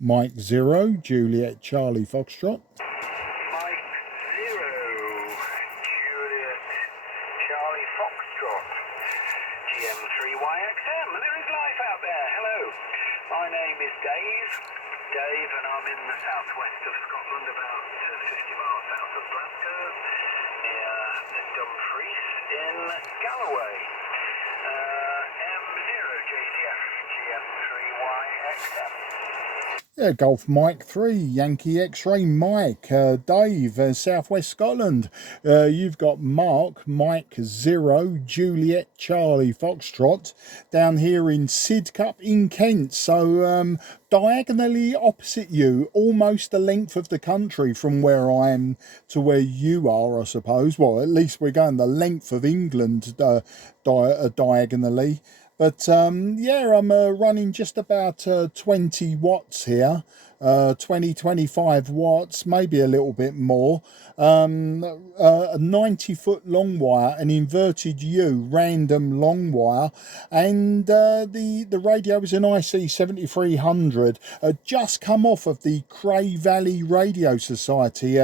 Mike 0, Juliet Charlie Foxtrot. Mike 0, Juliet Charlie Foxtrot, GM3YXM. There is life out there. Hello, my name is Dave, and I'm in the southwest of Scotland, about 50 miles south of Glasgow, near Dumfries in Galloway. M0JCF, GM3YXM. Yeah, Golf Mike 3, Yankee X-Ray Mike, Dave, Southwest Scotland. You've got Mark, Mike 0, Juliet Charlie Foxtrot, down here in Sidcup in Kent. So diagonally opposite you, almost the length of the country from where I am to where you are, I suppose. Well, at least we're going the length of England diagonally. But yeah, I'm running just about 20 watts here, 25 watts, maybe a little bit more. A 90-foot long wire, an inverted U random long wire, and the radio is an IC-7300, just come off of the Cray Valley Radio Society,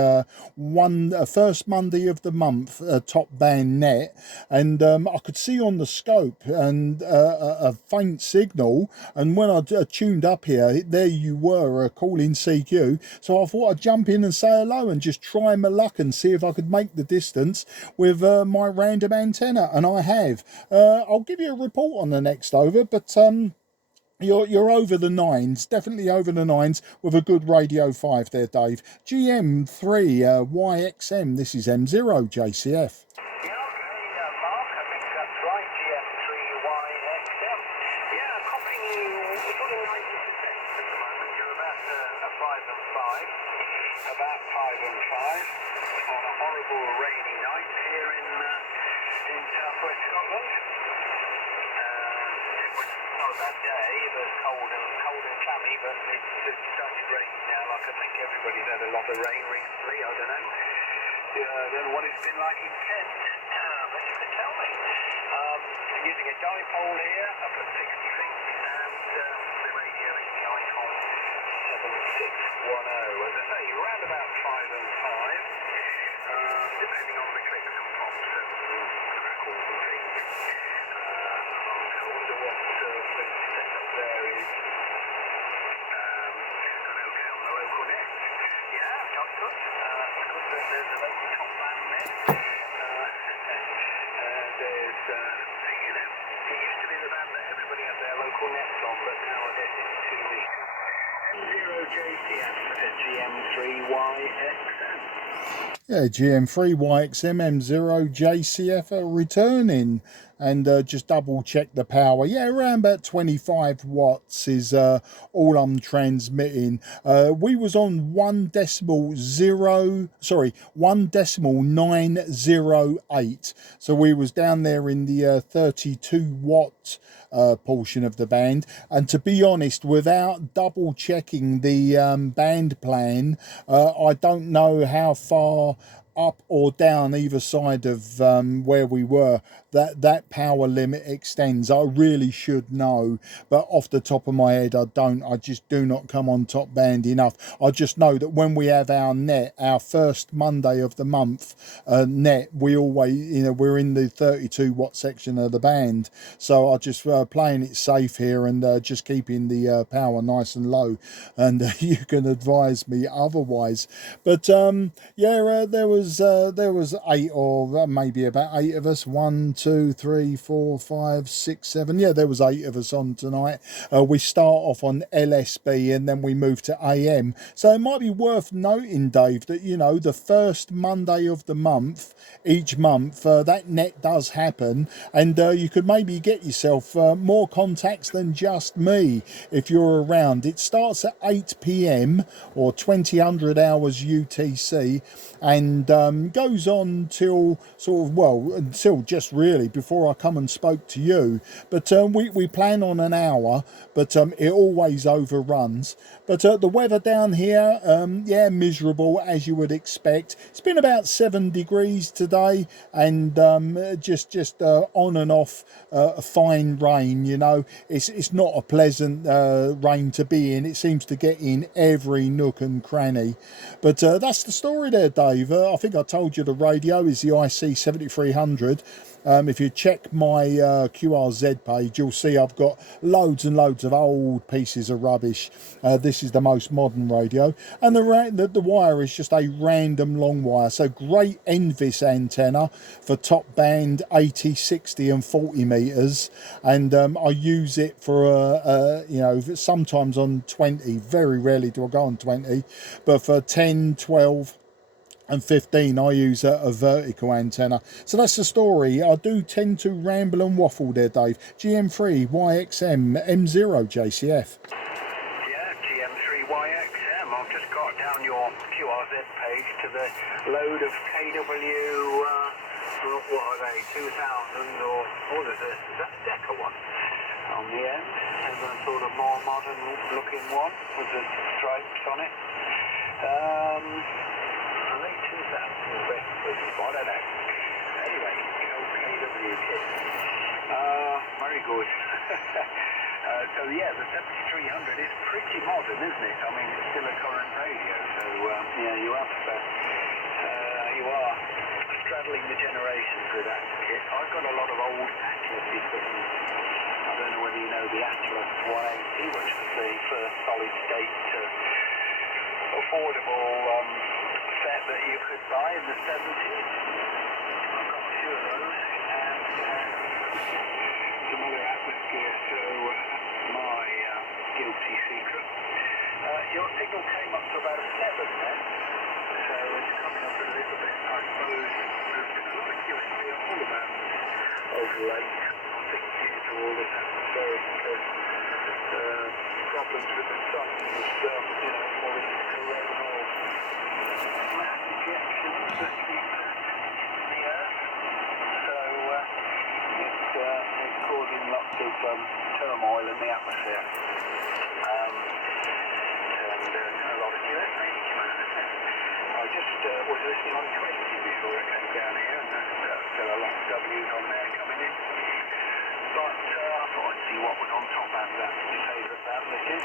first Monday of the month, top band net, and I could see on the scope and a faint signal, and when I tuned up here, there you were calling CQ, so I thought I'd jump in and say hello and just try my luck and see if I could make the distance with my random antenna, and I have. I'll give you a report on the next over, but you're over the nines, definitely over the nines, with a good Radio 5 there, Dave. GM3YXM, this is M0JCF. About 5 and 5 on a horrible rainy night here in southwest Scotland. It was not a bad day, but cold and clammy, but it's started raining now, like I think everybody's had a lot of rain recently. I don't know. I don't know what it's been like in Kent, but you can tell me. I'm using a dipole here up at 60 feet, and the radio is the Icon 7610. As I say, around about 5 and 5, depending on the clicks and pops and crackles and things. I wonder what the setup there is. Okay, on the local net. Yeah, that's good. It's good that there's a local top band net. There's, it used to be the band that everybody had their local nets on, but now I guess it's too late. 0JCF at GM3YXM. Yeah, GM3YXM M0JCF are returning, and just double check the power. Yeah, around about 25 watts is all I'm transmitting. We was on 1.908, so we was down there in the 32 watt portion of the band, and to be honest, without double checking the band plan, I don't know how far up or down either side of where we were that power limit extends. I really should know, but off the top of my head I don't. I just do not come on top band enough. I just know that when we have our net, our first Monday of the month net, we always, we're in the 32 watt section of the band, so I just playing it safe here and just keeping the power nice and low, and you can advise me otherwise. But yeah, there was 8 or maybe about 8 of us. 1, 2, 3, 4, 5, 6, 7. Yeah, there was 8 of us on tonight. We start off on LSB and then we move to AM. So it might be worth noting, Dave, that the first Monday of the month, each month, that net does happen, and you could maybe get yourself more contacts than just me if you're around. It starts at 8 p.m. or 2000 hours UTC, and goes on till sort of, well, until just really before I come and spoke to you. But we plan on an hour, but it always overruns. But the weather down here, yeah, miserable as you would expect. It's been about 7 degrees today, and just on and off fine rain. You know, it's not a pleasant rain to be in. It seems to get in every nook and cranny. But that's the story there, Dave. I think I told you the radio is the IC-7300. If you check my QRZ page, you'll see I've got loads and loads of old pieces of rubbish. This is the most modern radio, and the wire is just a random long wire. So great NVIS antenna for top band 80, 60 and 40 meters, and I use it for you know, sometimes on 20. Very rarely do I go on 20, but for 10, 12 and 15 I use a vertical antenna. So that's the story. I do tend to ramble and waffle there, Dave. GM3YXM M0 JCF. Yeah, GM3YXM. I've just got down your QRZ page to the load of KW, what are they, 2000 or what is this? Is that Decker one on the end? And a sort of more modern looking one with the stripes on it. Late 2000s, I don't know. Anyway, KW kit. Very good. So yeah, the 7300 is pretty modern, isn't it? I mean, it's still a current radio, so yeah, you are straddling the generations with that kit. I've got a lot of old Atlas equipment. I don't know whether you know the Atlas 180, which was the first solid state affordable set that you could buy in the 70s. I've got a few of those, and some other Atlas gear, so my guilty secret. Your signal came up to about a 7 then, so it's coming up a little bit. I suppose there's been a lot of QSB on all the bands of late, I think due to all this atmospheric problems with the sun, you know, all these coronal mass ejections that keep hitting the Earth. So it's causing lots of turmoil in the atmosphere. And a lot of QSB. I just was listening on 20 before it came down here, and there's still a lot of W's on there coming in. But I thought I'd see what was on top of that, my favourite Atlas is.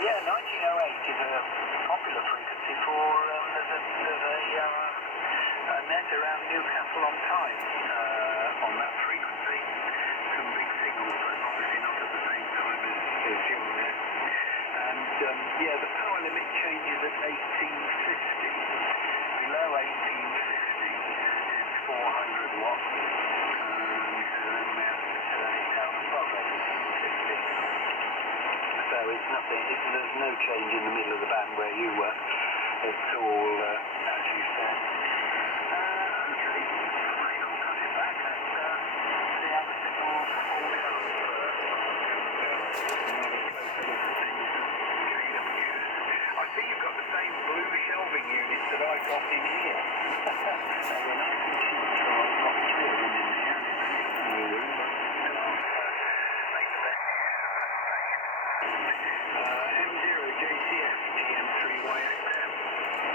Yeah, 1908 is a popular frequency for, there's a net around Newcastle on Tyne on that frequency. Some big signals, but obviously not at the same time as your net. And yeah, the power limit changes at 1850. Below 1850 it's 400 watts. So it's nothing, there's no change in the middle of the band where you were. It's all, as you said. Okay, I'll cut it back and see how the signals hold up. I see you've got the same blue shelving units that I've got in here. They were nice and cheap, so I've got 3 of them in here, and it's a small room, but then I'll make the best use of that space. M0 JCF GM3YXM.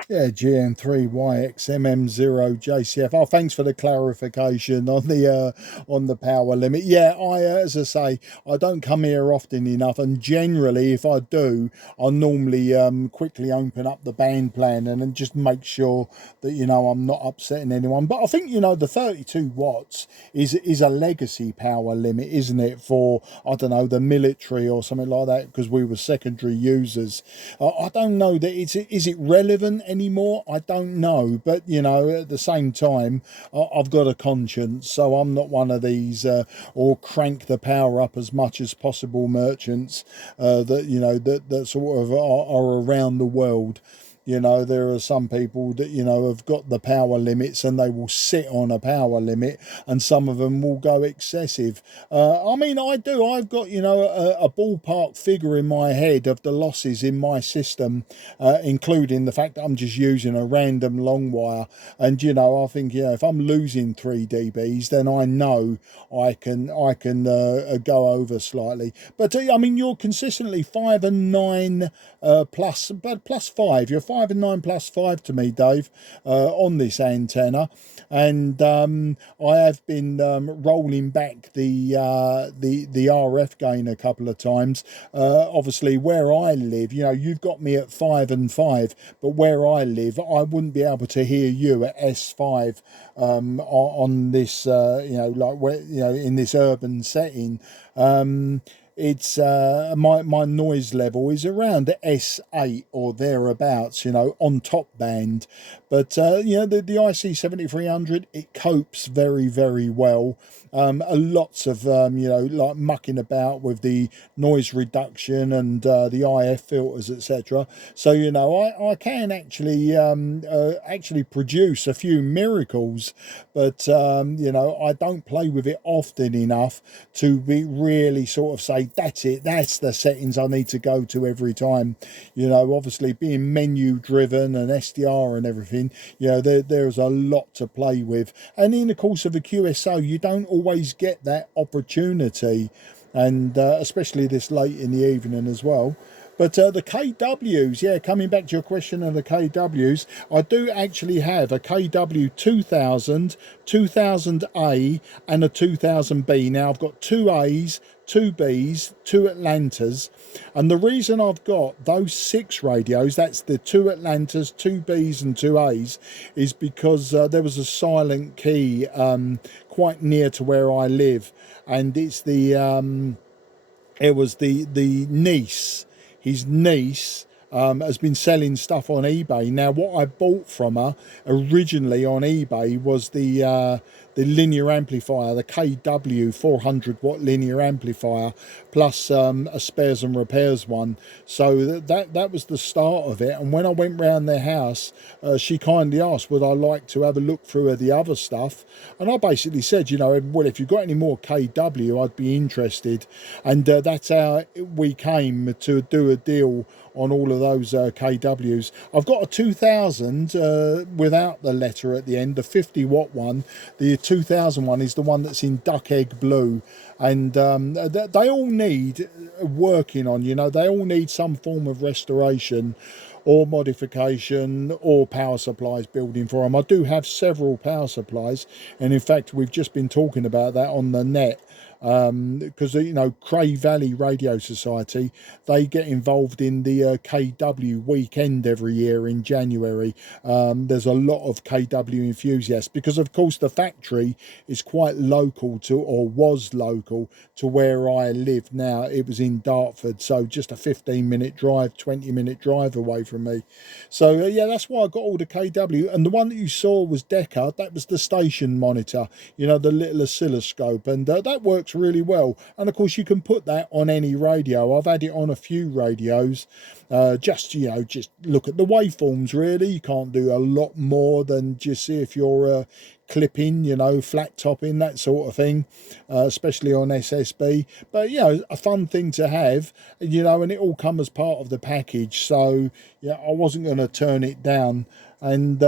Yeah, GM3YXM M0 JCF. Oh, thanks for the clarification on the power limit. Yeah, as I say, I don't come here often enough, and generally, if I do, I normally quickly open up the band plan and then just make sure that, you know, I'm not upsetting anyone. But I think, you know, the 32 watts is a legacy power limit, isn't it, for, I don't know, the military or something like that, because we were secondary users. I don't know that is it relevant anymore? I don't know, but you know, at the same time, I've got a conscience, so I'm not one of these or crank the power up as much as possible merchants that, you know, that sort of are around the world. You know, there are some people that, you know, have got the power limits and they will sit on a power limit, and some of them will go excessive. I mean, I've got, you know, a ballpark figure in my head of the losses in my system, including the fact that I'm just using a random long wire. And, you know, I think, you know, if I'm losing 3 dBs, then I know I can go over slightly. But I mean, you're consistently 5 and 9 plus, but plus 5. You're 5 and 9 plus 5 to me, Dave, on this antenna. And I have been rolling back the RF gain a couple of times. Obviously, where I live, you know, you've got me at 5 and 5, but where I live, I wouldn't be able to hear you at S5 on this, you know, like where, you know, in this urban setting. It's my noise level is around S8 or thereabouts, you know, on top band. But you know, the IC-7300, it copes very, very well. Lots of you know, like mucking about with the noise reduction and the IF filters, etc. So, you know, I can actually actually produce a few miracles, but you know, I don't play with it often enough to be really sort of say, that's it, that's the settings I need to go to every time. You know, obviously being menu driven and SDR and everything, you know, there's a lot to play with. And in the course of a QSO, you don't always get that opportunity, and especially this late in the evening as well. But the KWs, yeah, coming back to your question of the KWs, I do actually have a KW 2000, 2000A and a 2000B. Now I've got 2 A's, 2 B's, 2 Atlantas, and the reason I've got those 6 radios, that's the 2 Atlantas, 2 B's and 2 A's, is because there was a silent key quite near to where I live, and it's the it was the niece, his niece, has been selling stuff on eBay. Now, what I bought from her originally on eBay was the linear amplifier, the KW 400 watt linear amplifier, plus a spares and repairs one. So that was the start of it. And when I went round their house, she kindly asked would I like to have a look through the other stuff, and I basically said, you know, well, if you've got any more KW, I'd be interested. And that's how we came to do a deal on all of those KWs. I've got a 2000 without the letter at the end, the 50 watt one. The 2000 one is the one that's in duck egg blue, and they all need working on, you know, they all need some form of restoration or modification or power supplies building for them. I do have several power supplies, and in fact we've just been talking about that on the net, because you know, Cray Valley Radio Society, they get involved in the KW weekend every year in January. There's a lot of KW enthusiasts because of course the factory is quite local to, or was local to where I live now. It was in Dartford, so just a 15-minute drive, 20-minute drive away from me. So yeah, that's why I got all the KW. And the one that you saw was Decca, that was the station monitor, you know, the little oscilloscope, and that works really well. And of course you can put that on any radio. I've had it on a few radios. Just, you know, just look at the waveforms really. You can't do a lot more than just see if you're clipping, you know, flat topping, that sort of thing, especially on SSB. But you know, a fun thing to have, you know, and it all come as part of the package. So yeah, I wasn't going to turn it down, and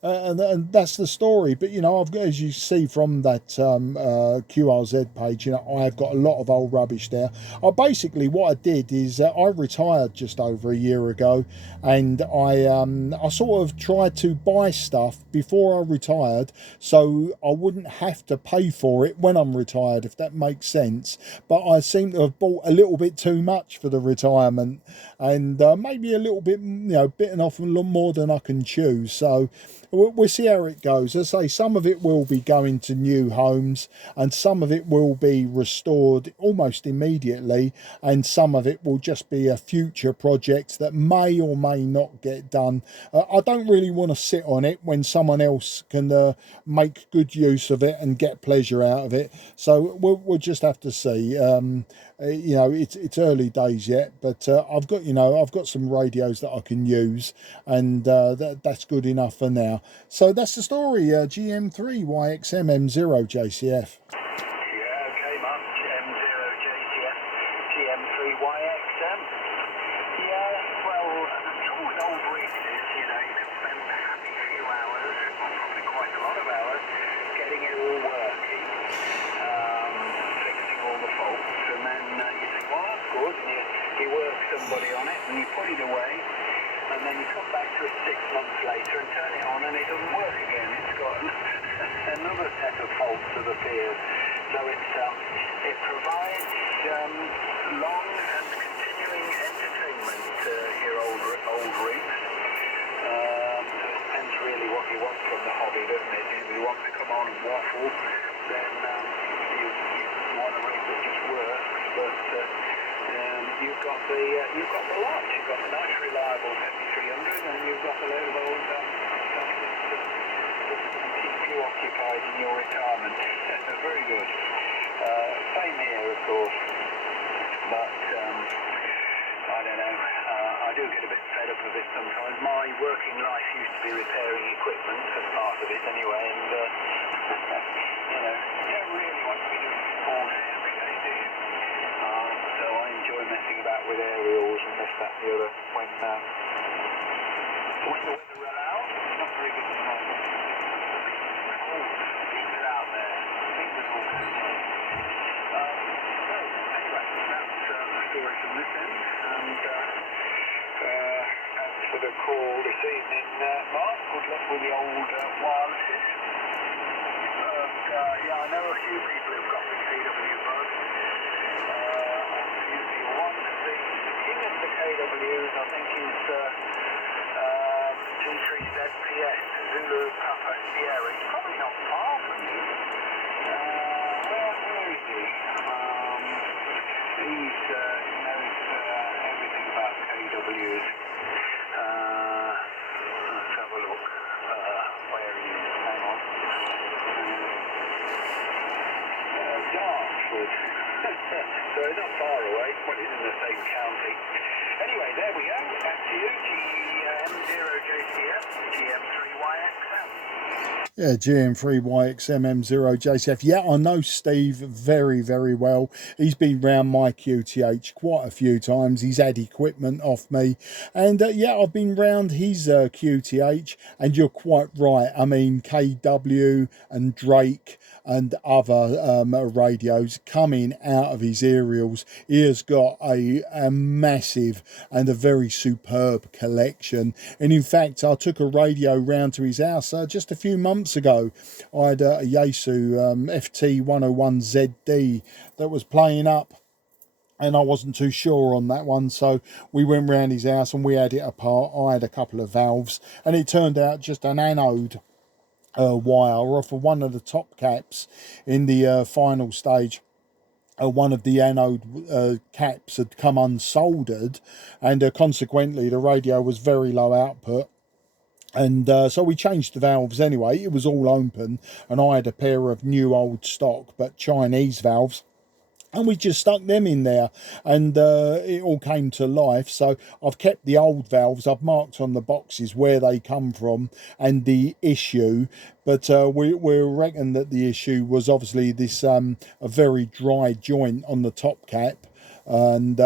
and that's the story. But you know, I've got, as you see from that QRZ page, you know, I've got a lot of old rubbish there. Basically what I did is I retired just over a year ago, and I sort of tried to buy stuff before I retired so I wouldn't have to pay for it when I'm retired, if that makes sense. But I seem to have bought a little bit too much for the retirement, and maybe a little bit, you know, bitten off a little more than I can chew. So we'll see how it goes. As I say, some of it will be going to new homes, and some of it will be restored almost immediately, and some of it will just be a future project that may or may not get done. I don't really want to sit on it when someone else can make good use of it and get pleasure out of it. So we'll just have to see. You know, it's early days yet, but I've got some radios that I can use, and that's good enough for now. So that's the story. GM3YXM M0 JCF. Yeah, okay, Mark. GM0JCF, GM3YXM. Yeah, well, the trouble with old rigs is, you know, you can spend a happy few hours, or probably quite a lot of hours, getting it all working, fixing all the faults, and then you think, well, that's good, and you work somebody on it, and you put it away, and then you come back to it 6 months later and turn it on, and it doesn't work again. It's got another set of faults that appeared. So it provides long and continuing entertainment to your old rigs. So it depends really what you want from the hobby, doesn't it? If you want to come on and waffle, then you want a rig that just works, but you've got the lot. You've got the nice reliable 7300, and you've got the load of old stuff that keep you occupied in your retirement. Very good. Same here, of course, but I don't know. I do get a bit fed up of it sometimes. My working life used to be repairing equipment as part of it anyway, and you know, you don't really want to be doing it all day every day, do you? So I enjoy messing about with aerials and this, that, and the other when the weather allows. It's not very good at the moment. Oh, keep it out there. I think we're all good. So anyway, that's the story from this end. And as for the call this evening, Mark, good luck with the old wirelesses. Yeah, I know a few people who've got the KW bug. One of the king of the KWs, I think, is G3ZPS, Zulu Papa Sierra. He's probably not far from you. Where is he? He knows everything about KWs. Let's have a look. Where he is? Hang on. Dartford. So he's not far away. Well, he's in the same county. Anyway, there we go. Back to you, GM0JCF, GM3YXM. Yeah, GM3YXM M0 JCF. Yeah, I know Steve very, very well. He's been round my QTH quite a few times. He's had equipment off me. And yeah, I've been round his QTH, and you're quite right. I mean, KW and Drake and other radios coming out of his aerials. He has got a massive and a very superb collection. And in fact, I took a radio round to his house just a few months ago. I had a Yaesu FT101ZD that was playing up, and I wasn't too sure on that one, so we went round his house and we had it apart. I had a couple of valves, and it turned out just an anode wire off of one of the top caps in the final stage. One of the anode caps had come unsoldered, and consequently the radio was very low output. And so we changed the valves anyway. It was all open, and I had a pair of new old stock but Chinese valves, and we just stuck them in there, and it all came to life. So I've kept the old valves. I've marked on the boxes where they come from and the issue, but we reckon that the issue was obviously this a very dry joint on the top cap, and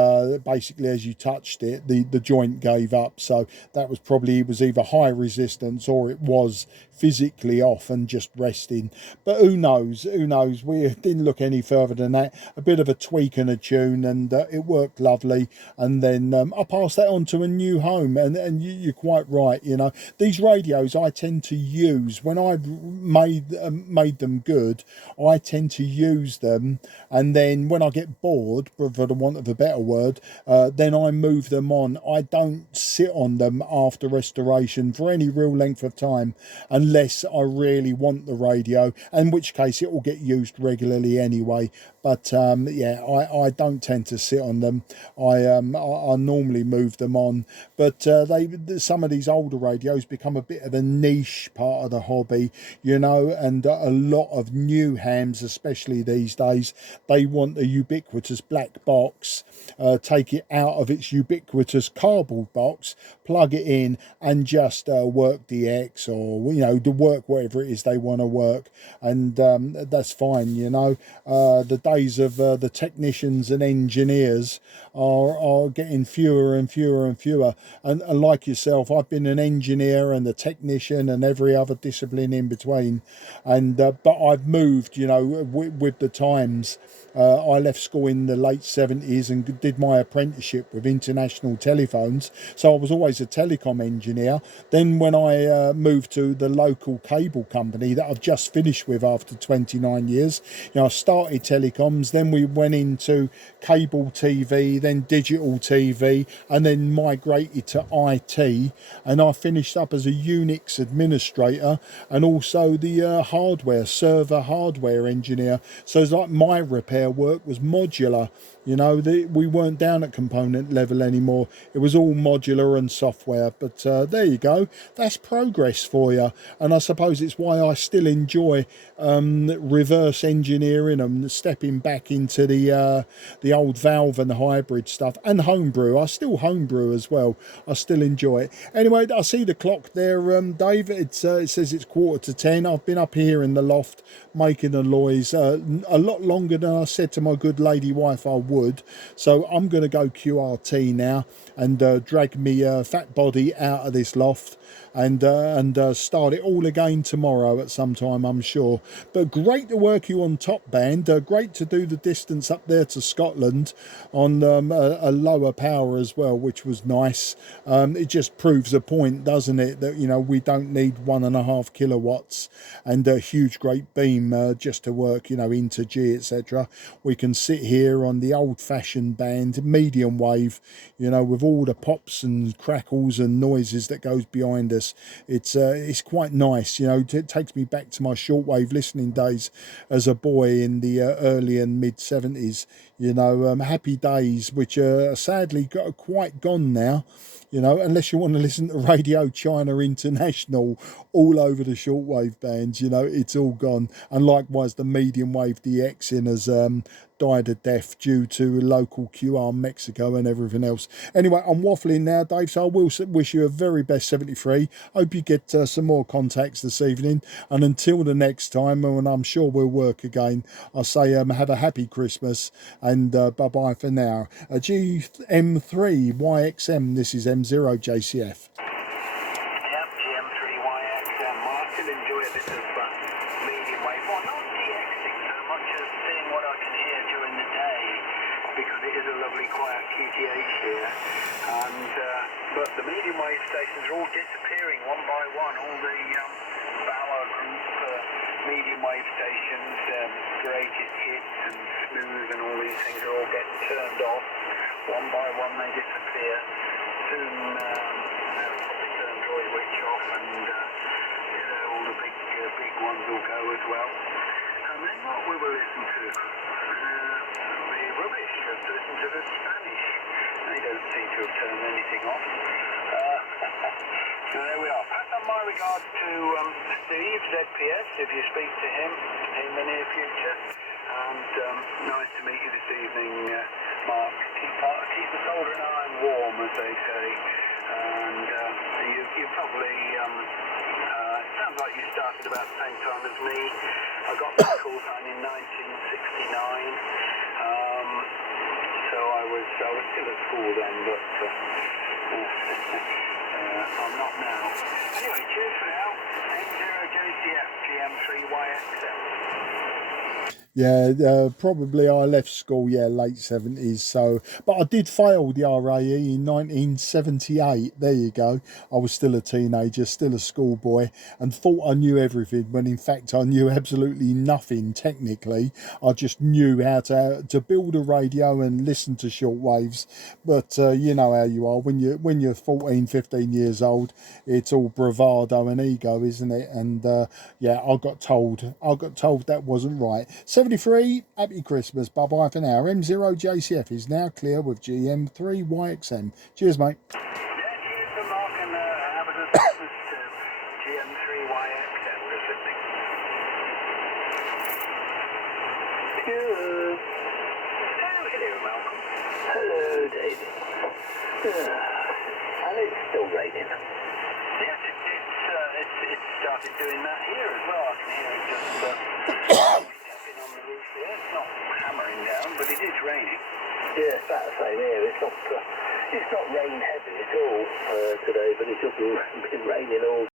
basically as you touched it, the joint gave up. So that was probably, it was either high resistance or it was physically off and just resting. But who knows, we didn't look any further than that. A bit of a tweak and a tune, and it worked lovely. And then I passed that on to a new home, and you're quite right. You know, these radios I tend to use when I've made them good. I tend to use them, and then when I get bored, but I want want of a better word, then I move them on. I don't sit on them after restoration for any real length of time unless I really want the radio, in which case it will get used regularly anyway. But yeah, I don't tend to sit on them. I normally move them on. But some of these older radios become a bit of a niche part of the hobby, you know, and a lot of new hams, especially these days, they want a ubiquitous black box, take it out of its ubiquitous cardboard box, plug it in, and just work DX, or, you know, to work whatever it is they want to work. And that's fine, you know. The days of the technicians and engineers are getting fewer and fewer and fewer. And like yourself, I've been an engineer and a technician and every other discipline in between. And but I've moved, you know, with the times. I left school in the late 70s and did my apprenticeship with International Telephones, so I was always a telecom engineer. Then when I moved to the local cable company that I've just finished with after 29 years, you know, I started telecoms, then we went into cable TV, then digital TV, and then migrated to IT, and I finished up as a Unix administrator and also the server hardware engineer. So it's like my repair work was modular. You know, we weren't down at component level anymore. It was all modular and software. But there you go. That's progress for you. And I suppose it's why I still enjoy reverse engineering and stepping back into the old valve and hybrid stuff, and homebrew. I still homebrew as well. I still enjoy it. Anyway, I see the clock there, Dave. It says it's 9:45. I've been up here in the loft making a noise a lot longer than I said to my good lady wife I would. So I'm going to go QRT now and drag me fat body out of this loft and start it all again tomorrow at some time, I'm sure. But great to work you on top band. Great to do the distance up there to Scotland on a lower power as well, which was nice. It just proves a point, doesn't it, that, you know, we don't need 1.5 kilowatts and a huge great beam just to work, you know, into G, etc. We can sit here on the old-fashioned band, medium wave, you know, with all the pops and crackles and noises that goes behind us. It's quite nice, you know. It takes me back to my shortwave listening days as a boy in the early and mid 70s, you know. Happy days, which are sadly quite gone now, you know, unless you want to listen to Radio China International all over the shortwave bands, you know, it's all gone. And likewise, the medium wave DXing has died a death due to local QR Mexico and everything else. Anyway, I'm waffling now, Dave, so I will wish you a very best 73. Hope you get some more contacts this evening. And until the next time, and I'm sure we'll work again, I'll say have a happy Christmas and bye-bye for now. GM3YXM, this is M0JCF. Yep, GM3YXM. I still enjoy a bit of medium wave. Well, not DXing so much as seeing what I can hear during the day, because it is a lovely quiet QTH here. And but the medium wave stations are all disappearing one by one. All the Bauer group medium wave stations, greatest hits and smooth and all these things are all getting turned off. One by one they disappear. Soon they'll probably turn Droidwich off, and you know, all the big ones will go as well. And then what we will listen to? The rubbish. We have to listen to the Spanish. They don't seem to have turned anything off. So there we are. Pass on my regards to Steve, ZPS, if you speak to him in the near future. And nice to meet you this evening, Mark. Keep the soldering iron warm, as they say. And you probably, it sounds like you started about the same time as me. I got my call sign in 1969. So I was still at school then, but I'm not now. Anyway, cheers for now. M0JCF, GM3YXM. Yeah, probably I left school, yeah, late 70s. So, but I did fail the RAE in 1978. There you go. I was still a teenager, still a schoolboy, and thought I knew everything when in fact I knew absolutely nothing technically. I just knew how to build a radio and listen to shortwaves. But you know how you are when you're 14, 15 years old. It's all bravado and ego, isn't it? And yeah, I got told that wasn't right. 73, happy Christmas. Bye bye for now. M0JCF is now clear with GM3YXM. Cheers, mate. Yeah, cheers to Mark and have a good Christmas to GM3YXM. Good listening. Good. Oh, hello, Malcolm. Hello, David. And it's still raining. Yes, it's started doing that here as well. I can hear it just tapping on the roof there. It's not hammering down, but it is raining. Yeah, it's about the same here. It's not rain heavy at all today, but it's just been raining all